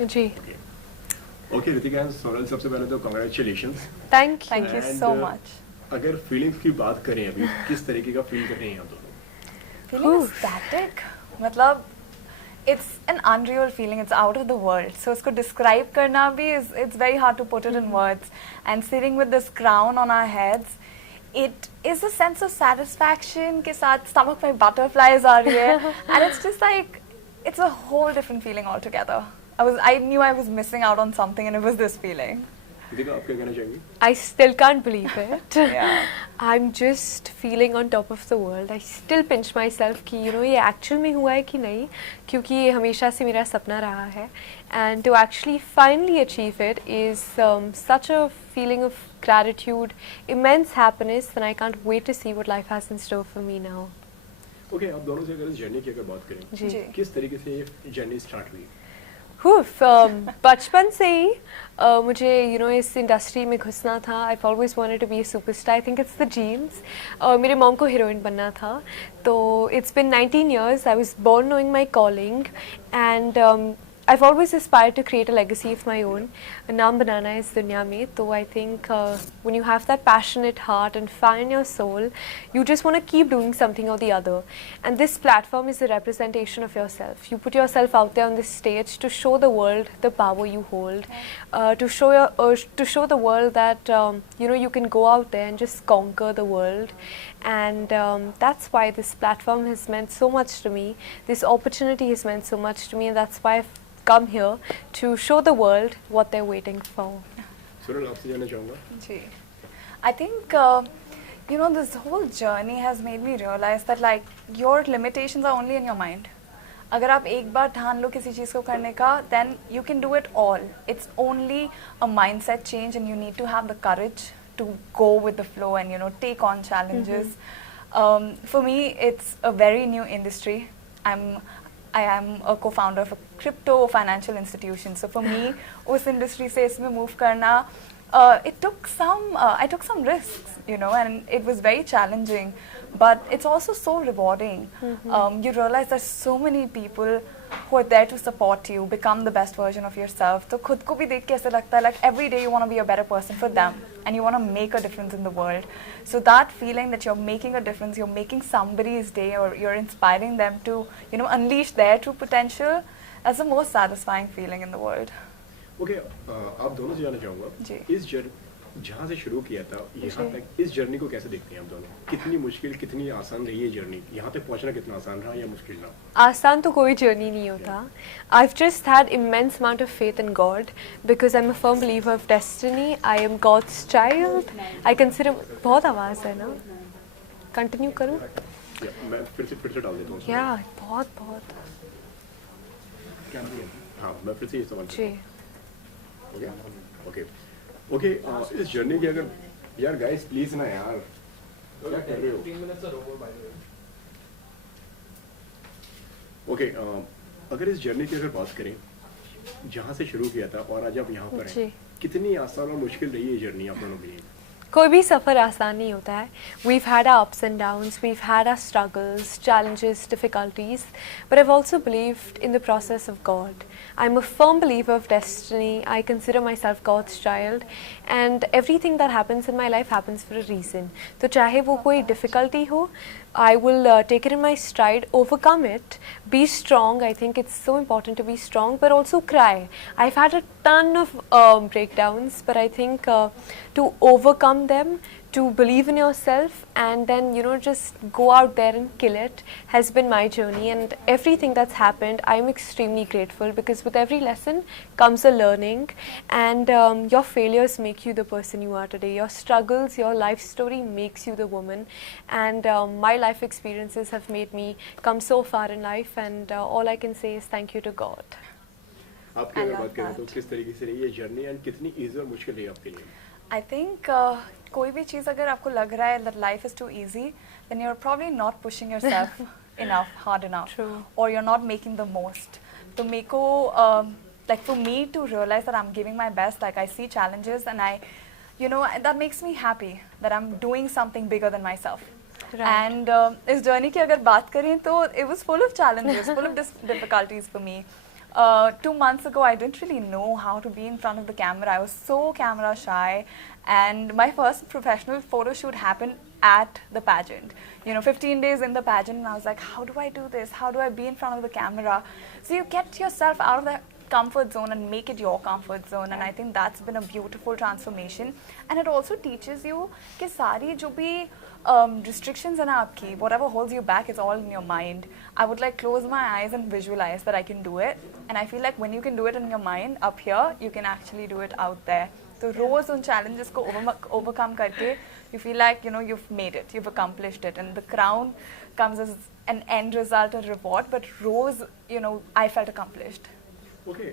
Ji. Okay Ritika and Sonal, सबसे पहले तो congratulations. Thank thank you And, so much. अगर फीलिंग्स की बात करें अभी, किस तरीके का फील कर रहे हैं आप दोनों? फीलिंग स्टैटिक, मतलब it's an unreal feeling, it's out of the world, so उसको describe करना भी is it's very hard to put it in words. And sitting with this crown on our heads, it is a sense of satisfaction के साथ stomach में butterflies आ रही है and it's just like it's a whole different feeling altogether. I knew I was missing out on something and it was this feeling. Ritika, आप क्या कहना चाहेंगे? I still can't believe it. Yeah. I'm just feeling on top of the world. I still pinch myself कि ये actual में हुआ है कि नहीं, क्योंकि ये हमेशा से मेरा सपना रहा है. And to actually finally achieve it is such a feeling of gratitude, immense happiness, and I can't wait to see what life has in store for me now. Okay, आप दोनों से अगर इस जर्नी की अगर बात करें, जी. किस तरीके से ये जर्नी स्टार्ट हुई? बचपन से ही मुझे इस इंडस्ट्री में घुसना था. I always wanted to be a superstar. I think it's the dreams. मेरे मॉम को हीरोइन बनना था. तो it's been 19 years. I was born knowing my calling and I've always aspired to create a legacy of my own, नाम बनाना है इस दुनिया में. तो I think when you have that passionate heart and fire in your soul, you just want to keep doing something or the other. And this platform is a representation of yourself. You put yourself out there on this stage to show the world the power you hold, to show the world that you can go out there and just conquer the world. And that's why this platform has meant so much to me. This opportunity has meant so much to me, and that's why I've come here to show the world what they're waiting for. Sonal, आपसे जानना चाहूँगा. जी. I think this whole journey has made me realize that like your limitations are only in your mind. अगर आप एक बार ठान लो किसी चीज़ को करने का, then you can do it all. It's only a mindset change, and you need to have the courage to go with the flow and take on challenges. For me, it's a very new industry. I am a co-founder of a crypto financial institution. So for me, उस industry से इसमें move करना, I took some risks, and it was very challenging, but it's also so rewarding. You realize there's so many people who are there to support you, become the best version of yourself. तो खुद को भी देख के ऐसा लगता है like every day you want to be a better person for them, and you want to make a difference in the world. So that feeling that you're making a difference, you're making somebody's day, or you're inspiring them to unleash their true potential, that's the most satisfying feeling in the world. Okay, आप दोनों से जानना चाहूँगा, जी. इस जहाँ से शुरू किया था यहाँ तक, इस जर्नी को कैसे देखते हैं आप दोनों? कितनी मुश्किल, कितनी आसान रही है जर्नी? यहाँ तक पहुँचना कितना आसान रहा या मुश्किल रहा? आसान तो कोई जर्नी नहीं होता. I've just had immense amount of faith in God because I'm a firm believer of destiny. I am God's child. I consider बहुत आवाज़ है ना? Continue करूँ? मैं फिर से डाल देता हूँ. Yeah, बहुत. हाँ, मैं फिर से ये सवाल. जी. ओके, इस जर्नी की अगर, यार गाइस प्लीज ना यार, क्या कर रहे हो? 3 minutes over by the way. Okay, अगर इस जर्नी की अगर बात करें, जहाँ से शुरू किया था और आज आप यहाँ पर हैं, कितनी आसान और मुश्किल रही है ये जर्नी आप दोनों के लिए? कोई भी सफ़र आसान नहीं होता है. We've had our ups and downs, we've had our struggles, challenges, difficulties, but I've also believed in the process of God. I'm a firm believer of destiny. I consider myself God's child, and everything that happens in my life happens for a reason. तो चाहे वो कोई difficulty हो, I will take it in my stride, overcome it, be strong. I think it's so important to be strong, but also cry. I've had a ton of breakdowns, but I think to overcome them, to believe in yourself, and then just go out there and kill it has been my journey. And everything that's happened, I'm extremely grateful, because with every lesson comes a learning, and your failures make you the person you are today. Your struggles, your life story makes you the woman, and my life experiences have made me come so far in life, and all I can say is thank you to God. आपकी अगर बात करें तो किस तरीके से रही ये जर्नी एंड कितनी इजी और मुश्किल रही आपके लिए? I think कोई भी चीज़ अगर आपको लग रहा है that life is too easy, then you're probably not pushing yourself enough, hard enough. True. Or you're not making the most. तो मेरे को like for me to realize that I'm giving my best, like I see challenges and I, that makes me happy that I'm doing something bigger than myself. Right. And इस journey की अगर बात करें तो it was full of challenges, full of difficulties for me. 2 months ago, I didn't really know how to be in front of the camera. I was so camera shy, and my first professional photo shoot happened at the pageant. 15 days in the pageant, and I was like, how do I do this? How do I be in front of the camera? So you get yourself out of the comfort zone and make it your comfort zone, and I think that's been a beautiful transformation. And it also teaches you कि सारी जो भी restrictions हैं ना आपकी, whatever holds you back is all in your mind. I would like close my eyes and visualize that I can do it, and I feel like when you can do it in your mind up here, you can actually do it out there. So रोज उन challenges को overcome करके you feel like you've made it, you've accomplished it, and the crown comes as an end result or reward. But रोज I felt accomplished. Okay,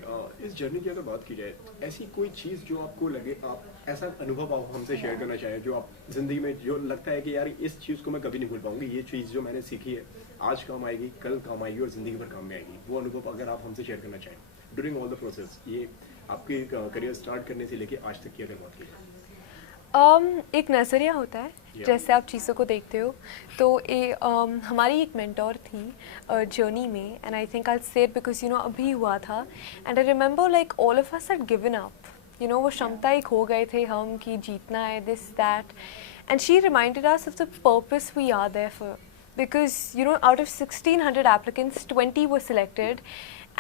इस journey की अगर बात की जाए, ऐसी कोई चीज़ जो आपको लगे, आप ऐसा अनुभव आप हमसे शेयर करना चाहें जो आप ज़िंदगी में जो लगता है कि यार इस चीज़ को मैं कभी नहीं भूल पाऊंगी, ये चीज़ जो मैंने सीखी है आज काम आएगी, कल काम आएगी और ज़िंदगी भर काम में आएगी, वो अनुभव अगर आप हमसे शेयर करना चाहें ड्यूरिंग ऑल द प्रोसेस, ये आपके करियर स्टार्ट करने से लेके आज तक की अगर बात की जाए। एक नज़रिया होता है जैसे आप चीज़ों को देखते हो। तो हमारी एक मेंटोर थी जर्नी में, एंड आई थिंक आई से इट बिकॉज अभी हुआ था, and I remember like all of us had given up, वो क्षमता ही खो गए थे हम कि जीतना है, this that, and she reminded us of the purpose we are there for, because out of 1600 applicants 20 were selected,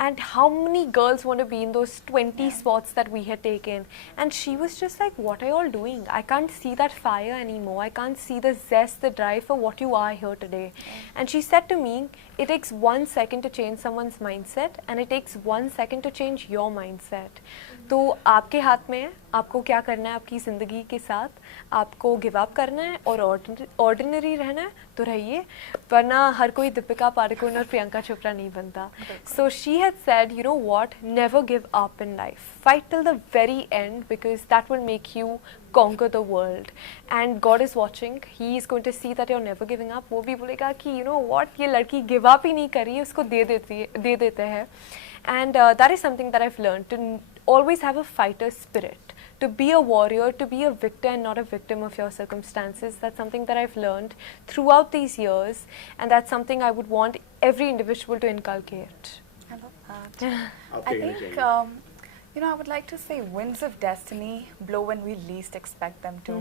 and how many girls want to be in those 20 spots that we had taken, and she was just like, what are you all doing? I can't see that fire anymore, I can't see the zest, the drive for what you are here today. And she said to me, it takes 1 second to change someone's mindset, and it takes 1 second to change your mindset. तो आपके हाथ में है, आपको क्या करना है आपकी ज़िंदगी के साथ, आपको गिव अप करना है और ऑर्डिनरी रहना है तो रहिए, वरना हर कोई दीपिका पादुकोण और प्रियंका चोपड़ा नहीं बनता. So she had said, you know what, never give up in life, fight till the very end, because that will make you conquer the world, and God is watching, He is going to see that you're never giving up. वो भी बोलेगा कि you know what, ये लड़की give up ही नहीं कर रही है, उसको दे देते हैं. And that is something that I've learned, to always have a fighter spirit, to be a warrior, to be a victor and not a victim of your circumstances. That's something that I've learned throughout these years, and that's something I would want every individual to inculcate. I love that. I think, I would like to say winds of destiny blow when we least expect them to.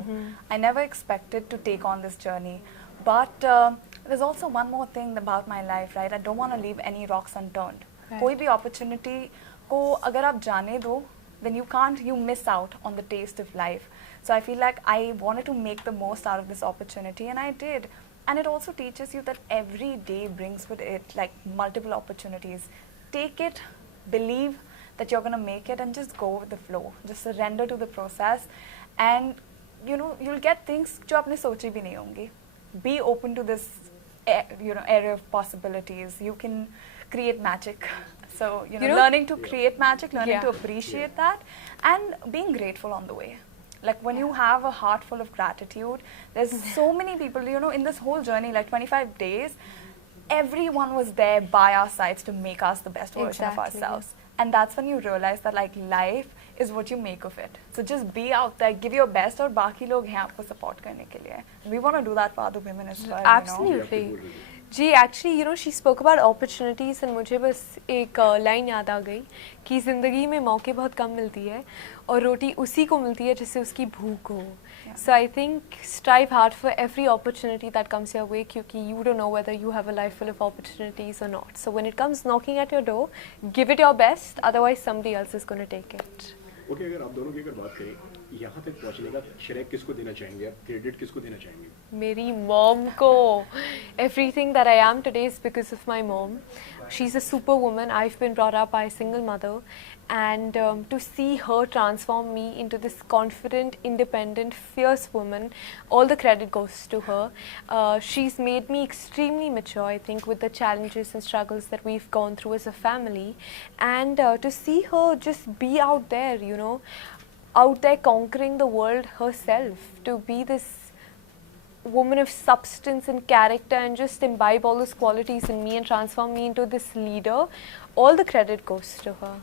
I never expected to take on this journey, but there's also one more thing about my life, right? I don't want to leave any rocks unturned. कोई भी opportunity को अगर आप जाने दो, then you miss out on the taste of life. So I feel like I wanted to make the most out of this opportunity, and I did. And it also teaches you that every day brings with it like multiple opportunities. Take it, believe that you're going to make it, and just go with the flow. Just surrender to the process, and you'll get things जो आपने सोची भी नहीं होंगी. Be open to this area of possibilities. You can create magic. So learning to create magic, learning to appreciate that, and being grateful on the way. Like when you have a heart full of gratitude, there's so many people, in this whole journey, like 25 days, everyone was there by our sides to make us the best version of ourselves. And that's when you realize that like life is what you make of it. So just be out there, give your best, और बाकी लोग हैं आपको support करने के लिए. We want to do that for other women as well. Absolutely. जी actually she spoke about opportunities, and मुझे बस एक लाइन याद आ गई कि ज़िंदगी में मौके बहुत कम मिलती है और रोटी उसी को मिलती है जिससे उसकी भूख हो. So I think strive hard for every opportunity that comes your way, क्योंकि you don't know whether you have a life full of opportunities or not. So when it comes knocking at your door, give it your best, otherwise somebody else is going to take it. Okay, अगर आप दोनों की अगर बात करें, यहाँ तक पहुँचने का श्रेय किसको देना चाहेंगे आप, क्रेडिट किसको देना चाहेंगे? मेरी मॉम को. Everything that I am today is because of my mom. She's a superwoman. I've been brought up by a single mother, and to see her transform me into this confident, independent, fierce woman, all the credit goes to her. She's made me extremely mature, I think, with the challenges and struggles that we've gone through as a family, and to see her just be out there, out there conquering the world herself, to be this woman of substance and character and just imbibe all those qualities in me and transform me into this leader, all the credit goes to her.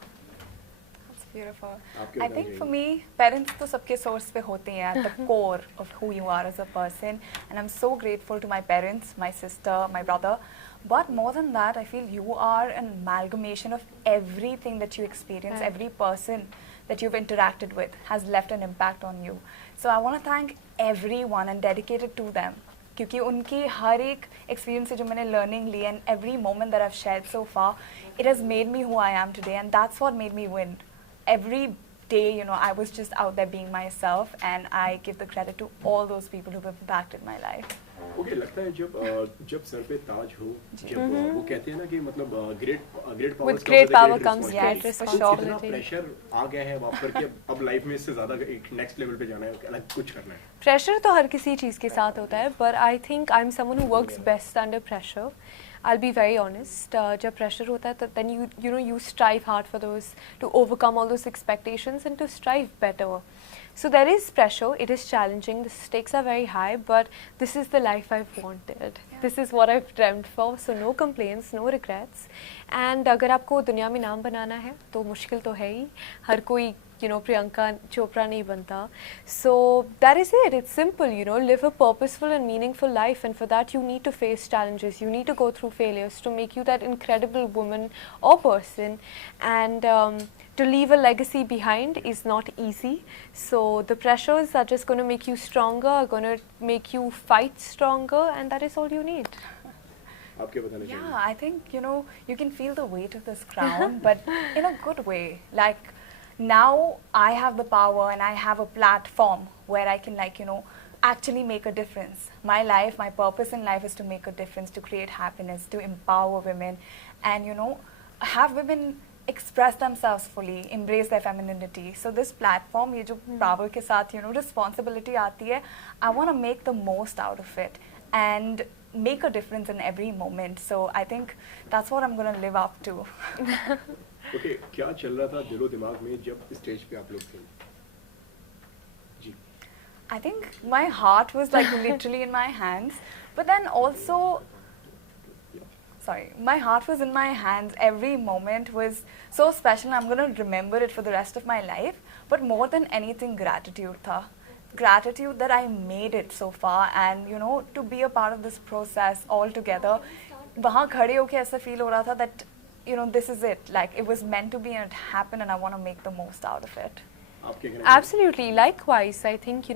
That's beautiful. I think for me, parents तो सबके source पे होते हैं at the core of who you are as a person, and I'm so grateful to my parents, my sister, my brother. But more than that, I feel you are an amalgamation of everything that you experience. Right. Every person that you've interacted with has left an impact on you. So I want to thank everyone and dedicate it to them. क्योंकि उनकी हर एक experience से जो मैंने learning ली and every moment that I've shared so far, it has made me who I am today, and that's what made me win. Every day, you know, I was just out there being myself, and I give the credit to all those people who have impacted my life. Okay लगता है जब sir पे ताज हो, जब वो कहते हैं ना कि मतलब great With great power comes great great responsibility. कितना responsibility. प्रेशर आ गया है वहाँ पर कि अब लाइफ में इससे ज्यादा एक नेक्स्ट लेवल पे जाना है, अलग कुछ करना है. प्रेशर तो हर किसी चीज़ के साथ होता है, but I think I'm someone who works best under pressure. I'll be very honest. जब pressure होता है तो then you strive hard for those, to overcome all those expectations and to strive better. So there is pressure. It is challenging. The stakes are very high, but this is the life I've wanted. This is what I've dreamt for. So no complaints, no regrets. And अगर आपको दुनिया में नाम बनाना है तो मुश्किल तो है ही. हर कोई Priyanka Chopra nahi banta. So that is it. It's simple, live a purposeful and meaningful life, and for that you need to face challenges. You need to go through failures to make you that incredible woman or person. And to leave a legacy behind is not easy. So the pressures are just going to make you stronger, are going to make you fight stronger, and that is all you need. आपके बताने चाहिए. Yeah, I think, you can feel the weight of this crown, but in a good way. Like, now I have the power and I have a platform where I can, actually make a difference. My life, my purpose in life is to make a difference, to create happiness, to empower women, and, have women express themselves fully, embrace their femininity. So this platform, ये जो power के साथ, responsibility आती है, I want to make the most out of it and make a difference in every moment. So I think that's what I'm going to live up to. Okay क्या चल रहा था दिलो दिमाग में जब स्टेज पे आप लोग थे? जी. I think my heart was literally in my hands, but then also, my heart was in my hands. Every moment was so special. I'm going to remember it for the rest of my life. But more than anything, gratitude tha. Gratitude that I made it so far, and to be a part of this process all together. वहाँ खड़े होके ऐसा feel हो रहा था that this is it. Like, it was meant to be and it happened, and I want to make the most out of it. आपके कहने में? Absolutely. Likewise, I think,